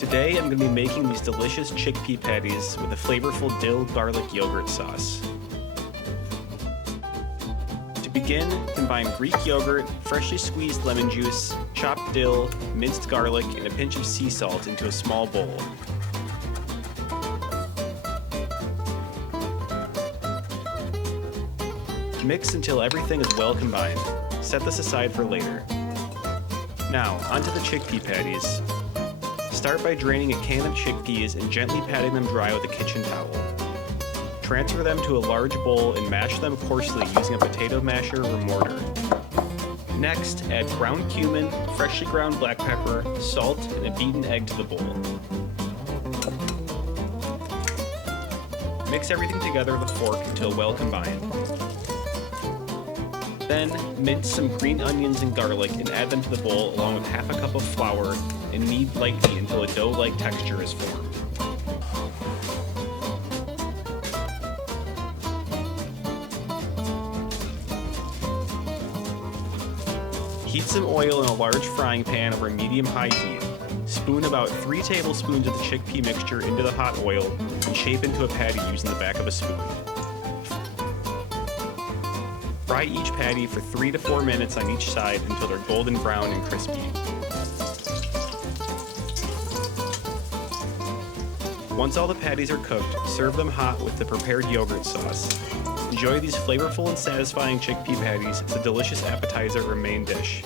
Today I'm going to be making these delicious chickpea patties with a flavorful dill-garlic yogurt sauce. To begin, combine Greek yogurt, freshly squeezed lemon juice, chopped dill, minced garlic, and a pinch of sea salt into a small bowl. Mix until everything is well combined. Set this aside for later. Now, onto the chickpea patties. Start by draining a can of chickpeas and gently patting them dry with a kitchen towel. Transfer them to a large bowl and mash them coarsely using a potato masher or mortar. Next, add ground cumin, freshly ground black pepper, salt, and a beaten egg to the bowl. Mix everything together with a fork until well combined. Then, mince some green onions and garlic and add them to the bowl along with half a cup of flour and knead lightly until a dough-like texture is formed. Heat some oil in a large frying pan over medium-high heat. Spoon about 3 tablespoons of the chickpea mixture into the hot oil and shape into a patty using the back of a spoon. Fry each patty for 3 to 4 minutes on each side until they're golden brown and crispy. Once all the patties are cooked, serve them hot with the prepared yogurt sauce. Enjoy these flavorful and satisfying chickpea patties as a delicious appetizer or main dish.